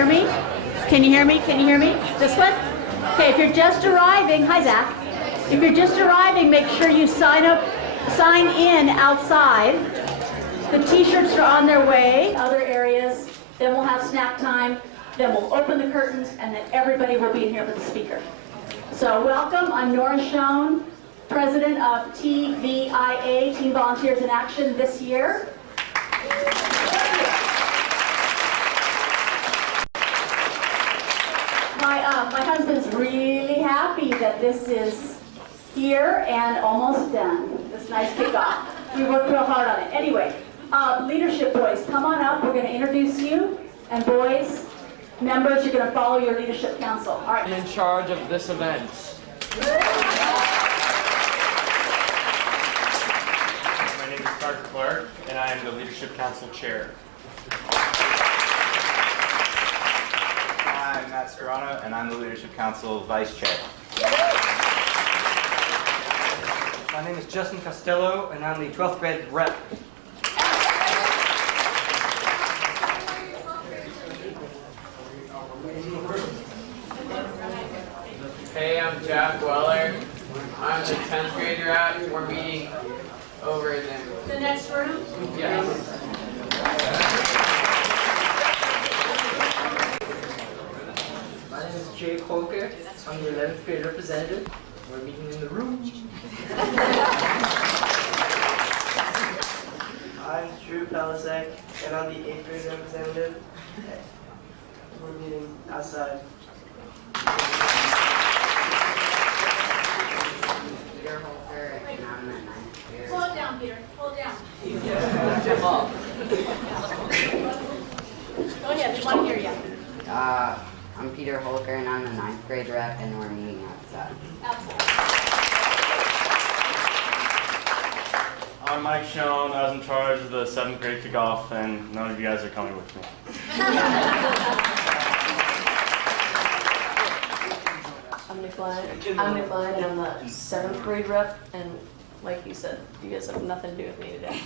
Hear me? Can you hear me? Can you hear me? This one? Okay, if you're just arriving, hi Zach. If you're just arriving, make sure you sign in outside. The t-shirts are on their way. Other areas, then we'll have snack time, then we'll open the curtains, and then everybody will be in here for the speaker. So welcome, I'm Nora Schoen, President of TVIA, Teen Volunteers in Action this year. My husband's really happy that this is here and almost done. This nice kickoff. We worked real hard on it. Anyway, leadership boys, come on up. We're going to introduce you. And boys, members, you're going to follow your leadership council. All right. I'm in charge of this event. My name is Carter Clark, and I am the Leadership Council Chair. I'm Matt Scarano, and I'm the Leadership Council Vice Chair. My name is Justin Costello, and I'm the 12th grade rep. Hey, I'm Jack Weller. I'm the 10th grade rep. We're meeting over in The next room? Yes. My name is Jake Holker. I'm the 11th grade representative. We're meeting in the room. I'm Drew Pelisek, and I'm the 8th grade representative. We're meeting outside. Peter Holker, and I'm the 9th grade. Hold it down, Peter. Hold it down. Lift him up. Go ahead. We want to hear you. I'm Peter Holker, and I'm the 9th grade rep, and we're meeting outside. I'm Mike Schoen. I was in charge of the 7th grade kickoff, and none of you guys are coming with me. I'm Nick Lyon, and I'm the 7th grade rep, and like you said, you guys have nothing to do with me today.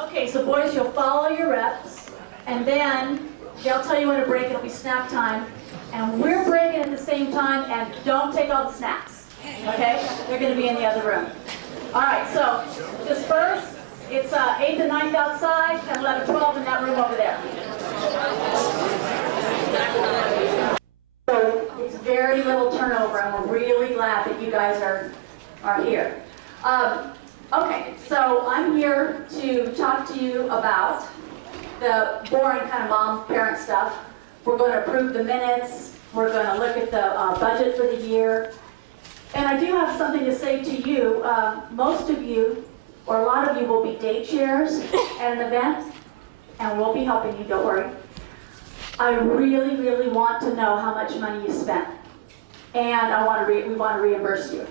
Okay, so boys, you'll follow your reps, and then they'll tell you when to break. It'll be snack time, and we're breaking at the same time, and don't take all the snacks, okay? They're going to be in the other room. All right, so disperse. It's 8th and 9th outside, and 11, 12 in that room over there. So it's very little turnover, and we're really glad that you guys are here. Okay, so I'm here to talk to you about the boring kind of mom-parent stuff. We're going to approve the minutes. We're going to look at the budget for the year. And I do have something to say to you. Most of you, or a lot of you, will be day chairs at an event, and we'll be helping you, don't worry. I really, really want to know how much money you spent. And we want to reimburse you.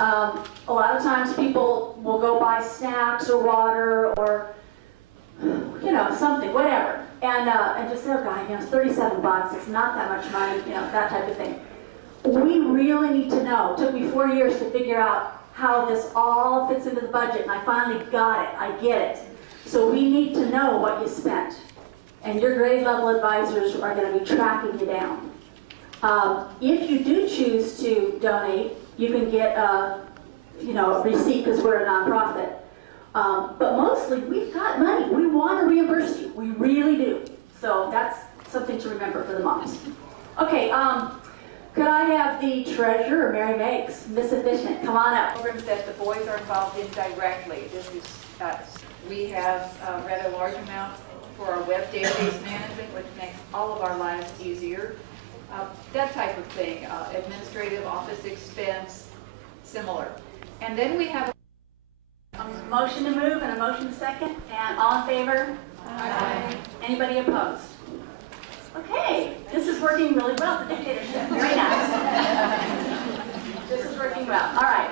A lot of times people will go buy snacks or water or, something, whatever. And just say, oh God, it's $37, it's not that much money, that type of thing. We really need to know. It took me 4 years to figure out how this all fits into the budget, and I finally got it. I get it. So we need to know what you spent. And your grade level advisors are going to be tracking you down. If you do choose to donate, you can get a receipt because we're a nonprofit. But mostly, we've got money. We want to reimburse you. We really do. So that's something to remember for the moms. Okay, could I have the treasurer, Mary Megs, Miss Efficient, come on up. Programs that the boys are involved in directly. This is us. We have a rather large amount for our web database management, which makes all of our lives easier. That type of thing, administrative office expense, similar. And then we have A motion to move and a motion to second, and all in favor? Aye. Anybody opposed? Okay, this is working really well, the dictatorship. Very nice. This is working well. All right.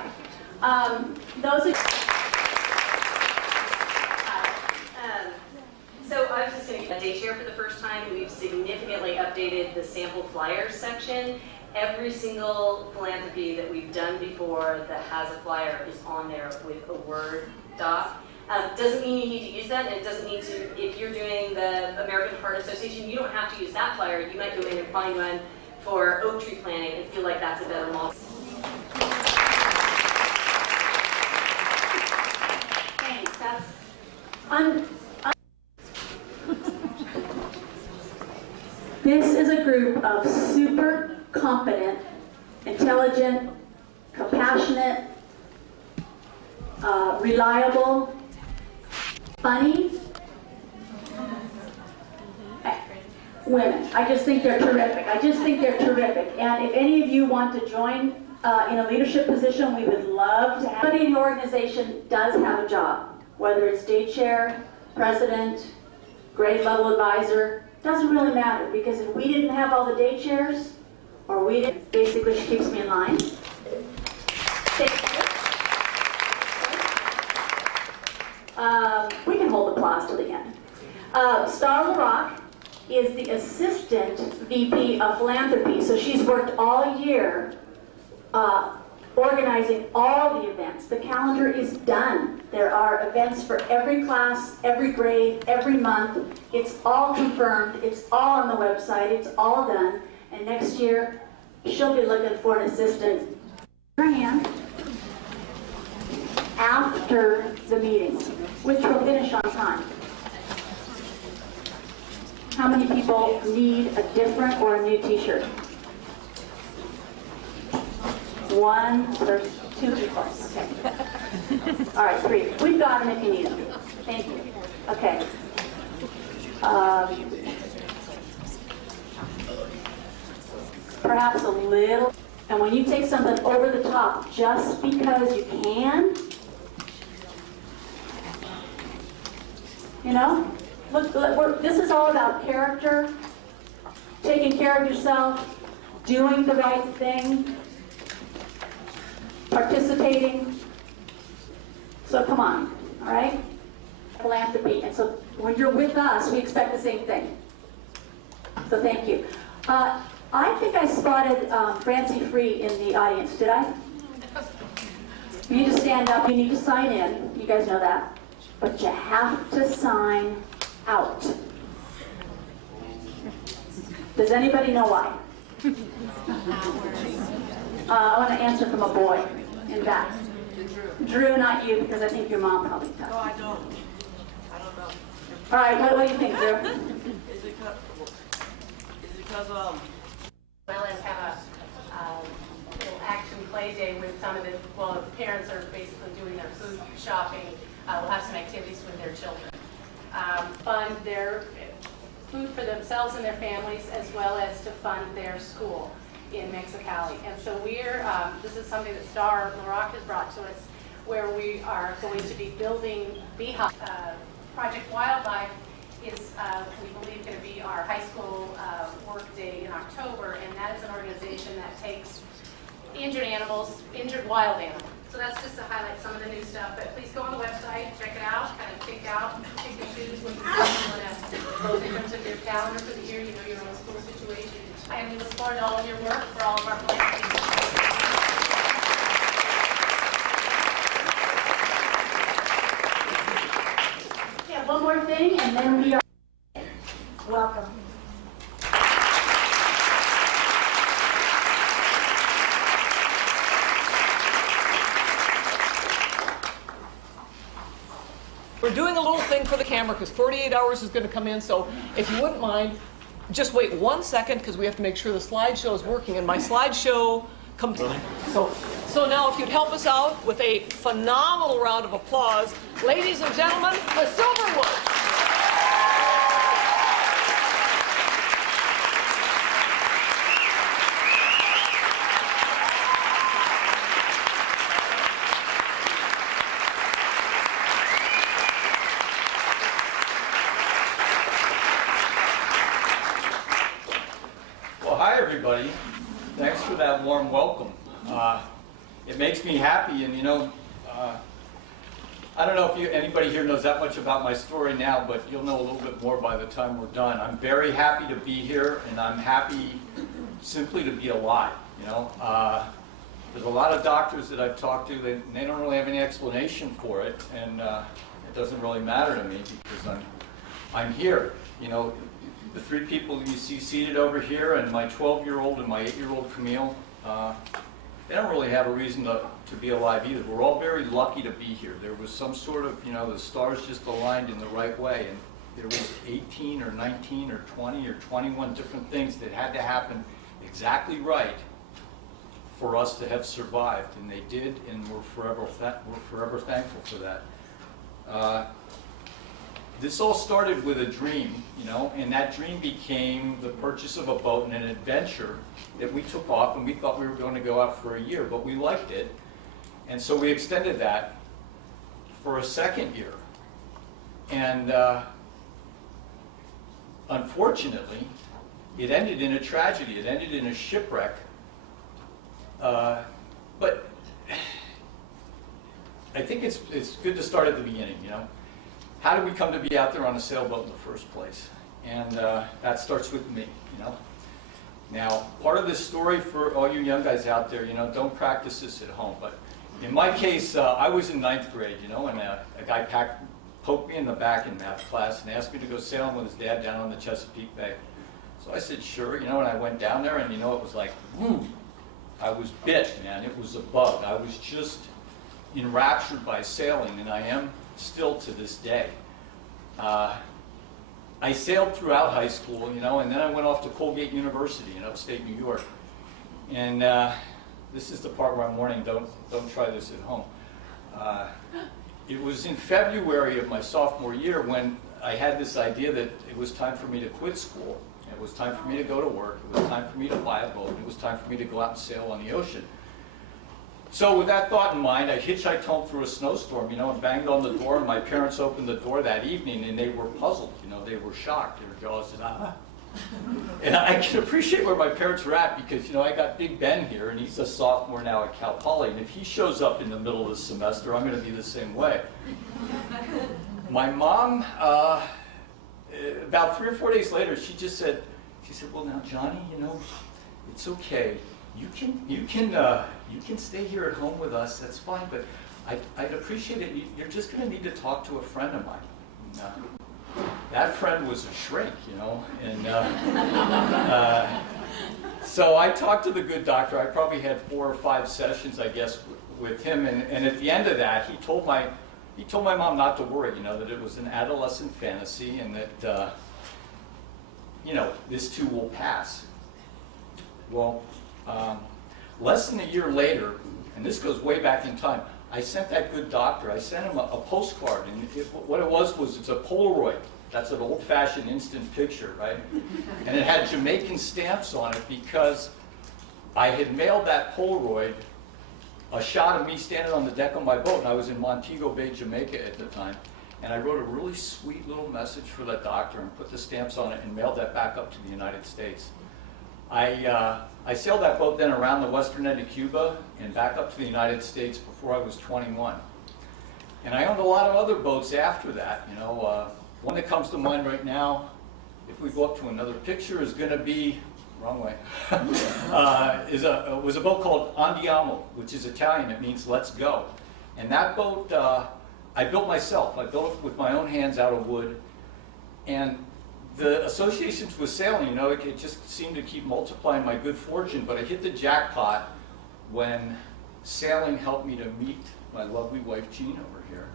So I was just saying, a day chair for the first time, we've significantly updated the sample flyers section. Every single philanthropy that we've done before that has a flyer is on there with a Word doc. Doesn't mean you need to use that, and it doesn't need to, if you're doing the American Heart Association, you don't have to use that flyer. You might go in and find one for oak tree planting and feel like that's a better model. Thanks, that's This is a group of super competent, intelligent, compassionate, reliable, funny women. I just think they're terrific. And if any of you want to join in a leadership position, we would love to have. Everybody in the organization does have a job, whether it's day chair, president, grade level advisor. Doesn't really matter, because if we didn't have all the day chairs, or we didn't, basically she keeps me in line. Thank you. We can hold applause to the end. Star LaRock is the Assistant VP of Philanthropy, so she's worked all year organizing all the events. The calendar is done. There are events for every class, every grade, every month. It's all confirmed. It's all on the website. It's all done. And next year, she'll be looking for an assistant. Her hand after the meeting, which will finish on time. How many people need a different or a new t-shirt? One, there's two people. Okay. All right, three. We've got them if you need them. Thank you. Okay. Perhaps a little. And when you take something over the top just because you can, you know, look, this is all about character, taking care of yourself, doing the right thing, participating. So come on, all right? Philanthropy. And so when you're with us, we expect the same thing. So thank you. I think I spotted Francie Free in the audience. Did I? You need to stand up. You need to sign in. You guys know that. But you have to sign out. Does anybody know why? I want to answer from a boy in back. Drew, not you, because I think your mom probably does. No, I don't know. All right, what do you think, Drew? Is it because well as have a little action play day with some of the, well, the parents are basically doing their food shopping. We'll have some activities with their children. Fund their food for themselves and their families, as well as to fund their school in Mexicali. And so this is something that Star LaRock has brought to us, where we are going to be building Beehive. Project Wildlife is, we believe, going to be our high school work day in October, and that is an organization that takes injured animals, injured wild animals. So that's just to highlight some of the new stuff, but please go on the website, check it out, kind of pick and choose what you want to, both in terms of your calendar for the year, you know, your own school situation. And we look forward to all of your work for all of our philanthropy. One more thing, and then we are welcome. We're doing a little thing for the camera because 48 hours is going to come in, so if you wouldn't mind, just wait 1 second because we have to make sure the slideshow is working, and my slideshow comes. So now if you'd help us out with a phenomenal round of applause, ladies and gentlemen, the Silverwoods. Well, hi everybody. Thanks for that warm welcome. It makes me happy, and you know, I don't know if anybody here knows that much about my story now, but you'll know a little bit more by the time we're done. I'm very happy to be here, and I'm happy simply to be alive. You know, there's a lot of doctors that I've talked to, they don't really have any explanation for it, and it doesn't really matter to me because I'm here. You know, the three people you see seated over here, and my 12-year-old and my 8-year-old Camille, they don't really have a reason to be alive either. We're all very lucky to be here. There was some sort of, you know, the stars just aligned in the right way, and there was 18 or 19 or 20 or 21 different things that had to happen exactly right for us to have survived, and they did, and we're forever thankful for that. This all started with a dream, you know, and that dream became the purchase of a boat and an adventure that we took off, and we thought we were going to go out for a year, but we liked it, and so we extended that for a second year. And unfortunately, it ended in a tragedy. It ended in a shipwreck. But I think it's good to start at the beginning, you know. How did we come to be out there on a sailboat in the first place? And that starts with me, you know. Now, part of this story for all you young guys out there, you know, don't practice this at home. But in my case, I was in 9th grade, you know, and a guy poked me in the back in math class and asked me to go sailing with his dad down on the Chesapeake Bay. So I said, sure, you know, and I went down there, and, you know, it was like, woo, I was bit, man. It was a bug. I was just enraptured by sailing, and I am still to this day. I sailed throughout high school, you know, and then I went off to Colgate University in upstate New York. And this is the part where I'm warning, don't try this at home. It was in February of my sophomore year when I had this idea that it was time for me to quit school. It was time for me to go to work. It was time for me to buy a boat. It was time for me to go out and sail on the ocean. So with that thought in mind, I hitchhiked home through a snowstorm, you know, and banged on the door, and my parents opened the door that evening, and they were puzzled, you know, they were shocked. Their jaws said, ah. And I can appreciate where my parents were at because, you know, I got Big Ben here, and he's a sophomore now at Cal Poly, and if he shows up in the middle of the semester, I'm going to be the same way. My mom, about 3 or 4 days later, she said, well, now, Johnny, you know, it's okay. You can stay here at home with us. That's fine, but I'd appreciate it. You're just going to need to talk to a friend of mine. That friend was a shrink, you know, and so I talked to the good doctor. I probably had 4 or 5 sessions, I guess, with him, and at the end of that, he told my mom not to worry, you know, that it was an adolescent fantasy, and that you know, this too will pass. Well, less than a year later, and this goes way back in time, I sent that good doctor, I sent him a postcard, and what it was it's a Polaroid. That's an old-fashioned instant picture, right? And it had Jamaican stamps on it because I had mailed that Polaroid a shot of me standing on the deck of my boat, and I was in Montego Bay, Jamaica at the time. And I wrote a really sweet little message for that doctor and put the stamps on it and mailed that back up to the United States. I sailed that boat then around the western end of Cuba and back up to the United States before I was 21. And I owned a lot of other boats after that. You know, one that comes to mind right now, if we go up to another picture, is going to be, wrong way, was a boat called Andiamo, which is Italian. It means let's go. And that boat, I built myself. I built it with my own hands out of wood. And the associations with sailing, you know, it just seemed to keep multiplying my good fortune, but I hit the jackpot when sailing helped me to meet my lovely wife, Jean, over here.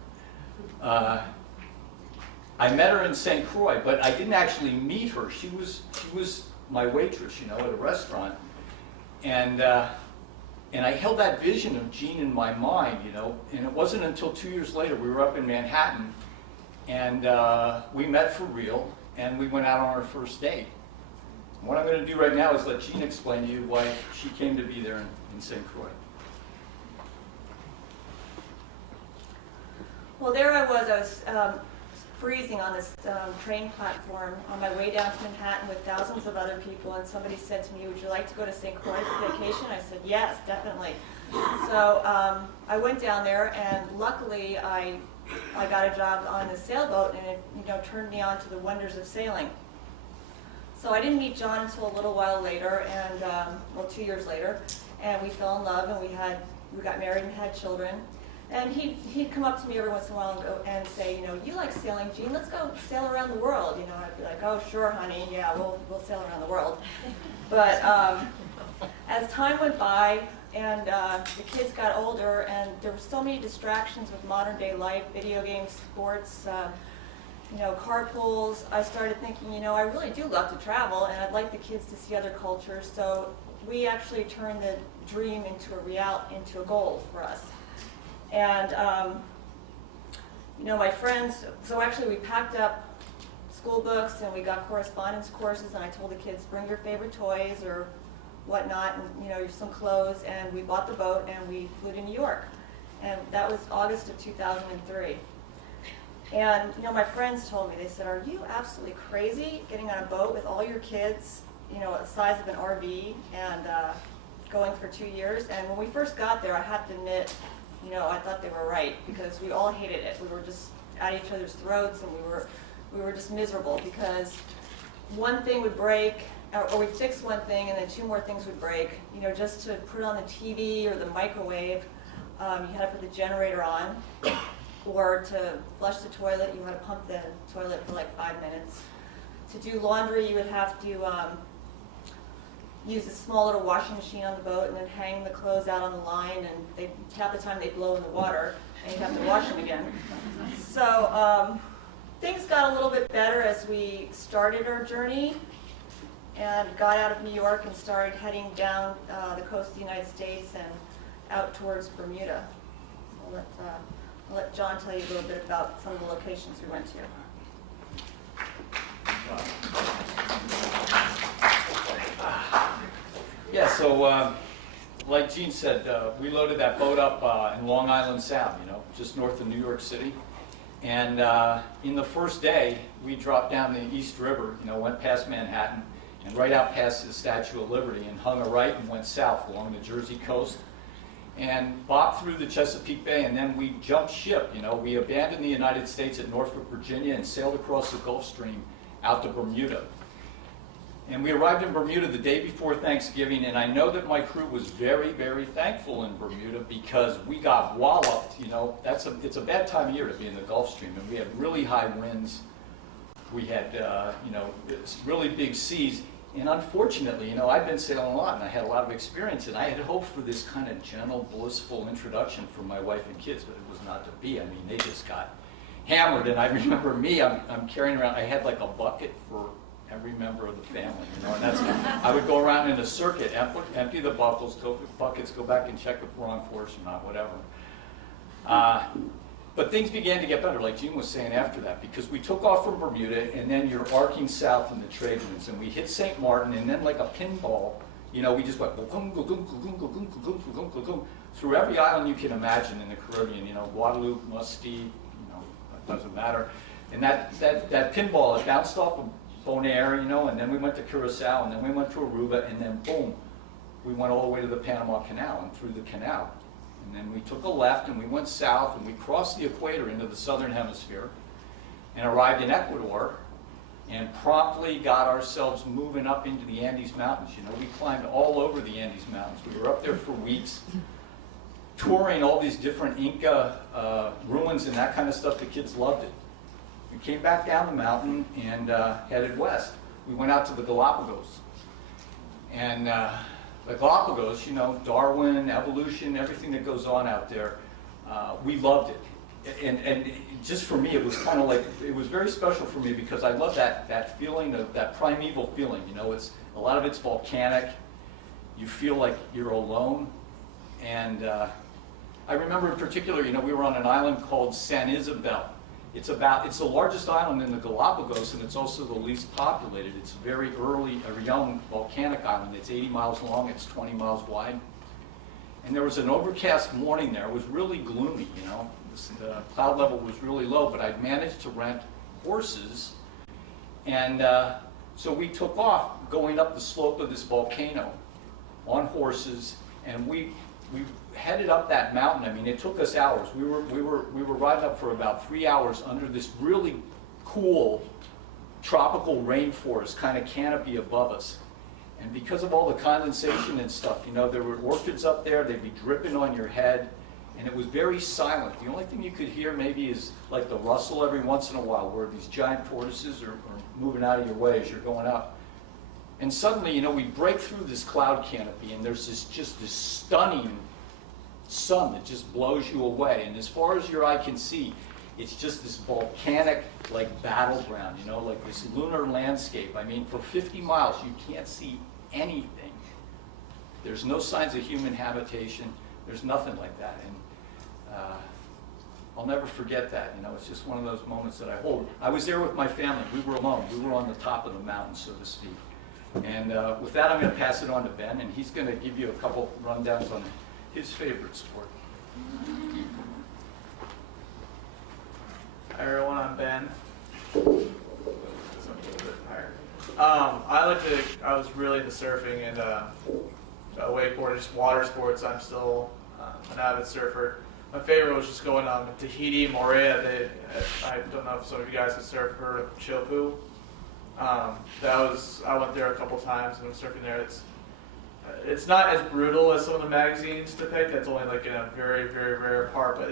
I met her in St. Croix, but I didn't actually meet her. She was my waitress, you know, at a restaurant. And I held that vision of Jean in my mind, you know, and it wasn't until 2 years later, we were up in Manhattan, and we met for real, and we went out on our first date. What I'm going to do right now is let Jean explain to you why she came to be there in St. Croix. Well, there I was freezing on this train platform on my way down to Manhattan with thousands of other people, and somebody said to me, would you like to go to St. Croix for vacation? I said, yes, definitely. So I went down there, and luckily I got a job on the sailboat, and it, you know, turned me on to the wonders of sailing. So I didn't meet John until a little while later, and well, 2 years later, and we fell in love, and we got married and had children. And he'd come up to me every once in a while and go and say, you know, you like sailing, Jean, let's go sail around the world. You know, I'd be like, oh, sure, honey, yeah, we'll sail around the world. But as time went by and the kids got older and there were so many distractions with modern day life, video games, sports, you know, carpools, I started thinking, you know, I really do love to travel and I'd like the kids to see other cultures. So we actually turned the dream into a goal for us. And, you know, my friends, so actually we packed up school books and we got correspondence courses and I told the kids, bring your favorite toys or whatnot and, you know, some clothes, and we bought the boat and we flew to New York. And that was August of 2003. And, you know, my friends told me, they said, are you absolutely crazy getting on a boat with all your kids, you know, the size of an RV and going for 2 years? And when we first got there, I have to admit, you know, I thought they were right because we all hated it. We were just at each other's throats and we were just miserable because one thing would break or we'd fix one thing and then 2 more things would break. You know, just to put on the TV or the microwave, you had to put the generator on, or to flush the toilet, you had to pump the toilet for like 5 minutes. To do laundry, you would have to use a small little washing machine on the boat and then hang the clothes out on the line, and half the time they'd blow in the water and you'd have to wash them again. So things got a little bit better as we started our journey and got out of New York and started heading down the coast of the United States and out towards Bermuda. I'll let John tell you a little bit about some of the locations we went to. Yeah, so like Jean said, we loaded that boat up in Long Island Sound, you know, just north of New York City. And in the first day, we dropped down the East River, you know, went past Manhattan, and right out past the Statue of Liberty, and hung a right and went south along the Jersey coast, and bopped through the Chesapeake Bay, and then we jumped ship. You know, we abandoned the United States at Norfolk, Virginia, and sailed across the Gulf Stream out to Bermuda. And we arrived in Bermuda the day before Thanksgiving, and I know that my crew was very, very thankful in Bermuda because we got walloped. You know, it's a bad time of year to be in the Gulf Stream, and we had really high winds. We had, you know, really big seas. And unfortunately, you know, I've been sailing a lot and I had a lot of experience, and I had hoped for this kind of gentle, blissful introduction from my wife and kids, but it was not to be. I mean, they just got hammered, and I remember me, I'm carrying around, I had like a bucket for every member of the family, you know, and that's, I would go around in a circuit, empty the buckets, go back and check if we're on course or not, whatever. But things began to get better, like Jean was saying after that, because we took off from Bermuda, and then you're arcing south in the trade winds, and we hit St. Martin, and then like a pinball, you know, we just went through every island you can imagine in the Caribbean, you know, Guadeloupe, Musty, you know, it doesn't matter. And that pinball, it bounced off of Bonaire, you know, and then we went to Curacao, and then we went to Aruba, and then boom, we went all the way to the Panama Canal and through the canal. And then we took a left and we went south and we crossed the equator into the southern hemisphere and arrived in Ecuador and promptly got ourselves moving up into the Andes Mountains. You know, we climbed all over the Andes Mountains. We were up there for weeks, touring all these different Inca ruins and that kind of stuff. The kids loved it. We came back down the mountain and headed west. We went out to the Galapagos. And the Galapagos, you know, Darwin, evolution, everything that goes on out there, we loved it. And just for me, it was kind of like, it was very special for me because I love that feeling, of that primeval feeling. You know, it's a lot of it's volcanic. You feel like you're alone. And I remember in particular, you know, we were on an island called San Isabel. It's the largest island in the Galapagos, and it's also the least populated. It's a very early, a young volcanic island. It's 80 miles long, it's 20 miles wide. And there was an overcast morning there. It was really gloomy, you know. The cloud level was really low, but I'd managed to rent horses. And so we took off going up the slope of this volcano on horses, and we headed up that mountain. I mean, it took us hours. We were riding up for about 3 hours under this really cool tropical rainforest kind of canopy above us. And because of all the condensation and stuff, you know, there were orchids up there. They'd be dripping on your head, and it was very silent. The only thing you could hear maybe is like the rustle every once in a while where these giant tortoises are moving out of your way as you're going up. And suddenly, you know, we break through this cloud canopy, and there's just this stunning sun that just blows you away. And as far as your eye can see, it's just this volcanic, like, battleground, you know, like this lunar landscape. I mean, for 50 miles, you can't see anything. There's no signs of human habitation. There's nothing like that. And I'll never forget that. You know, it's just one of those moments that I hold. I was there with my family. We were alone. We were on the top of the mountain, so to speak. And with that, I'm going to pass it on to Ben, and he's going to give you a couple rundowns on his favorite sport. Hi everyone, I'm Ben. I was really into surfing and wakeboarding, just water sports. I'm still an avid surfer. My favorite was just going on Tahiti, Moorea. I don't know if some of you guys have heard of Chopu. I went there a couple times and I'm surfing there. It's not as brutal as some of the magazines depict. That's only like in a very, very rare part, but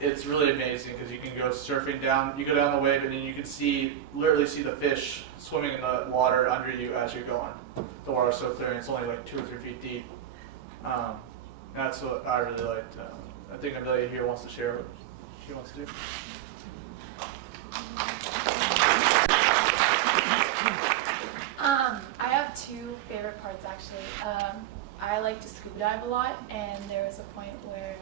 it's really amazing because you can go surfing down. You go down the wave and then you can literally see the fish swimming in the water under you as you're going. The water's so clear and it's only like 2 or 3 feet deep. That's what I really liked. I think Amelia here wants to share what she wants to do. I have 2 favorite parts actually. I like to scuba dive a lot, and there was a point where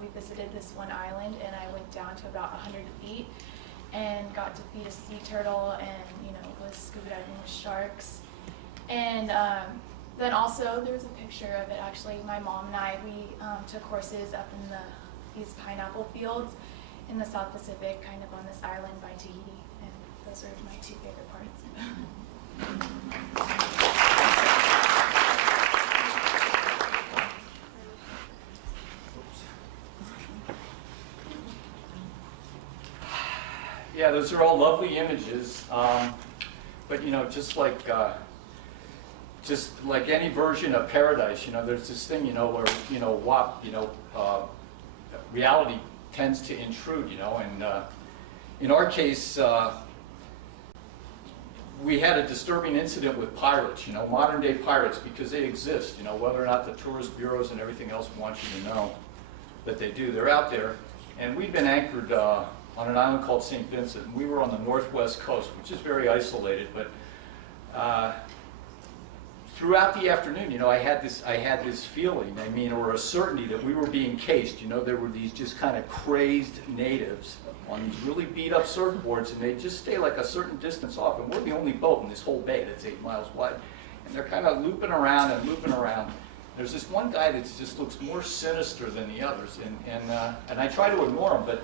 we visited this one island, and I went down to about 100 feet and got to feed a sea turtle, and was scuba diving with sharks. And then also there was a picture of it. Actually, my mom and I took courses up in these pineapple fields in the South Pacific, kind of on this island by Tahiti, and those are my 2 favorite parts. Yeah, those are all lovely images, but just like any version of paradise, there's this thing, where reality tends to intrude, and in our case, we had a disturbing incident with pirates, modern day pirates, because they exist, whether or not the tourist bureaus and everything else want you to know that they do. They're out there, and we've been anchored on an island called St. Vincent, and we were on the northwest coast, which is very isolated, but throughout the afternoon, I had this feeling, or a certainty that we were being cased. There were these just kind of crazed natives on these really beat up surfboards, and they just stay like a certain distance off, and we're the only boat in this whole bay that's 8 miles wide. And they're kind of looping around and looping around. There's this one guy that just looks more sinister than the others, and I try to ignore him, but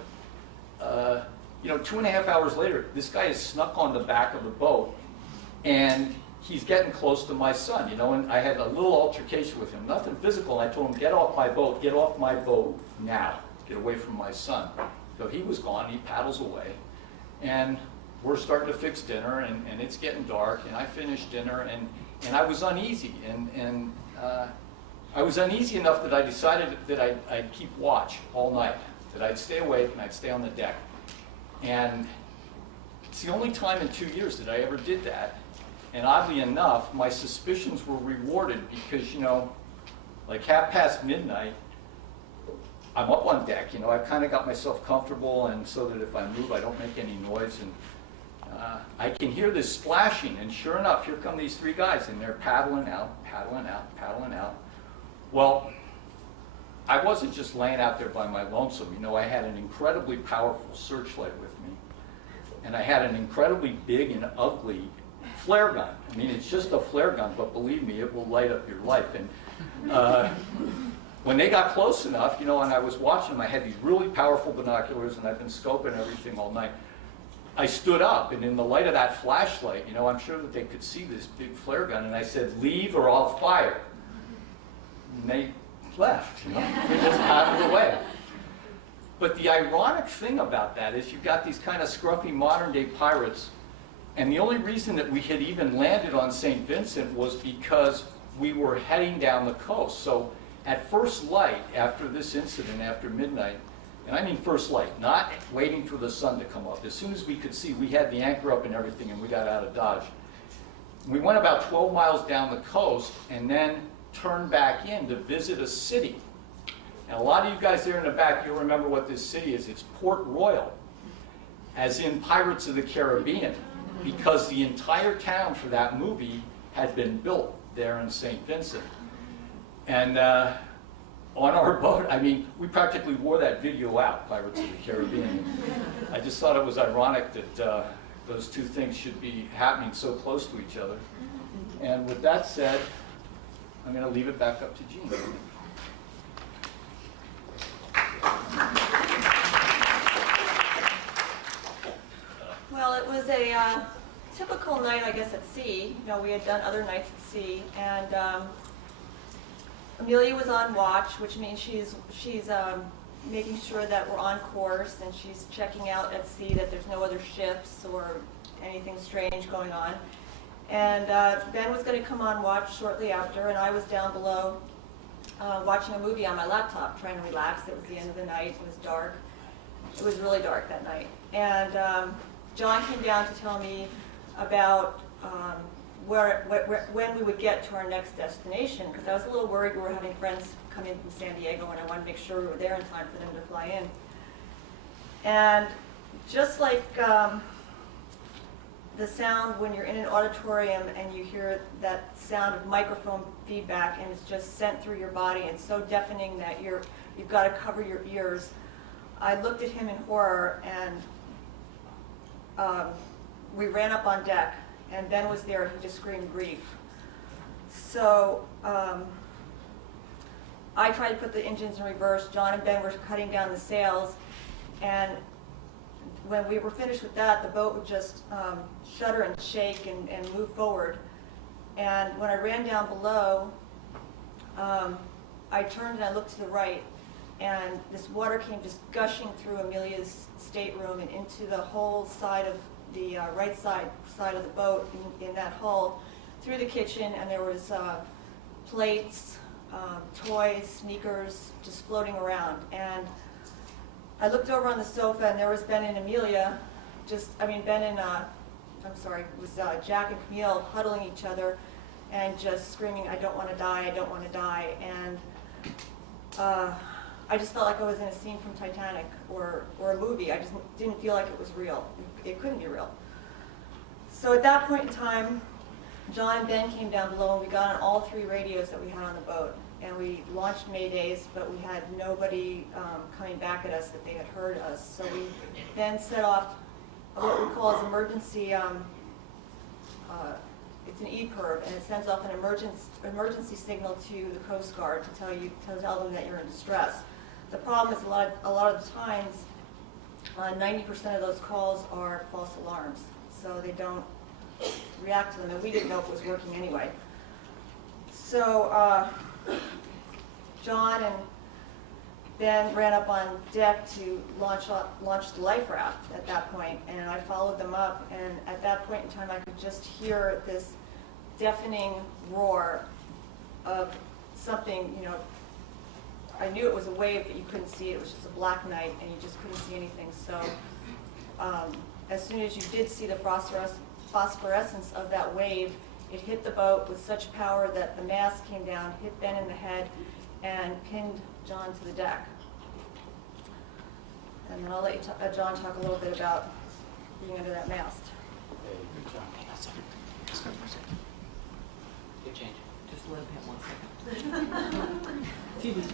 2.5 hours later, this guy is snuck on the back of the boat, and he's getting close to my son, and I had a little altercation with him, nothing physical, and I told him, get off my boat now, get away from my son. So he was gone, he paddles away, and we're starting to fix dinner, and it's getting dark, and I finished dinner, and I was uneasy, and I was uneasy enough that I decided that I'd keep watch all night, that I'd stay awake and I'd stay on the deck. And it's the only time in 2 years that I ever did that. And oddly enough, my suspicions were rewarded because, like midnight, I'm up on deck, I've kind of got myself comfortable, and so that if I move, I don't make any noise. And I can hear this splashing, and sure enough, here come these 3 guys, and they're paddling out, paddling out, paddling out. Well, I wasn't just laying out there by my lonesome. I had an incredibly powerful searchlight with me, and I had an incredibly big and ugly flare gun. It's just a flare gun, but believe me, it will light up your life. And when they got close enough, and I was watching them, I had these really powerful binoculars, and I've been scoping everything all night. I stood up, and in the light of that flashlight, I'm sure that they could see this big flare gun, and I said, "Leave or I'll fire." And they left, They just paddled away. But the ironic thing about that is you've got these kind of scruffy modern-day pirates, and the only reason that we had even landed on St. Vincent was because we were heading down the coast. So at first light, after this incident, after midnight, and I mean first light, not waiting for the sun to come up. As soon as we could see, we had the anchor up and everything, and we got out of Dodge. We went about 12 miles down the coast and then turned back in to visit a city. And a lot of you guys there in the back, you'll remember what this city is. It's Port Royal, as in Pirates of the Caribbean, because the entire town for that movie had been built there in St. Vincent. And on our boat, I mean, we practically wore that video out, Pirates of the Caribbean. I just thought it was ironic that those two things should be happening so close to each other. And with that said, I'm going to leave it back up to Jean. Well, it was a typical night, I guess, at sea. You know, we had done other nights at sea, and Amelia was on watch, which means she's making sure that we're on course, and she's checking out at sea that there's no other ships or anything strange going on. And Ben was going to come on watch shortly after, and I was down below watching a movie on my laptop, trying to relax. It was the end of the night. It was dark. It was really dark that night. And John came down to tell me about when we would get to our next destination, because I was a little worried. We were having friends come in from San Diego, and I wanted to make sure we were there in time for them to fly in. And just like the sound when you're in an auditorium and you hear that sound of microphone feedback, and it's just sent through your body and so deafening that you've got to cover your ears, I looked at him in horror, and we ran up on deck, and Ben was there, and he just screamed grief. So I tried to put the engines in reverse. John and Ben were cutting down the sails, and when we were finished with that, the boat would just shudder and shake and move forward. And when I ran down below, I turned and I looked to the right, and this water came just gushing through Amelia's stateroom and into the whole side of the right side of the boat in that hull, through the kitchen, and there was plates, toys, sneakers just floating around. And I looked over on the sofa, and there was Ben and Amelia, Jack and Camille huddling each other and just screaming, "I don't want to die, I don't want to die." And I just felt like I was in a scene from Titanic or a movie. I just didn't feel like it was real. It couldn't be real. So at that point in time, John and Ben came down below, and we got on all three radios that we had on the boat. And we launched Maydays, but we had nobody coming back at us that they had heard us. So we then set off what we call as emergency, it's an EPIRB, and it sends off an emergency signal to the Coast Guard to tell them that you're in distress. The problem is a lot of the times, 90% of those calls are false alarms, so they don't react to them, and we didn't know if it was working anyway. So John and Ben ran up on deck to launch the life raft at that point, and I followed them up, and at that point in time I could just hear this deafening roar of something, you know, I knew it was a wave, but you couldn't see it. It was just a black night, and you just couldn't see anything. So as soon as you did see the phosphorescence of that wave, it hit the boat with such power that the mast came down, hit Ben in the head, and pinned John to the deck. And then I'll let John talk a little bit about being under that mast. Good job. Good change. Just let him hit 1 second.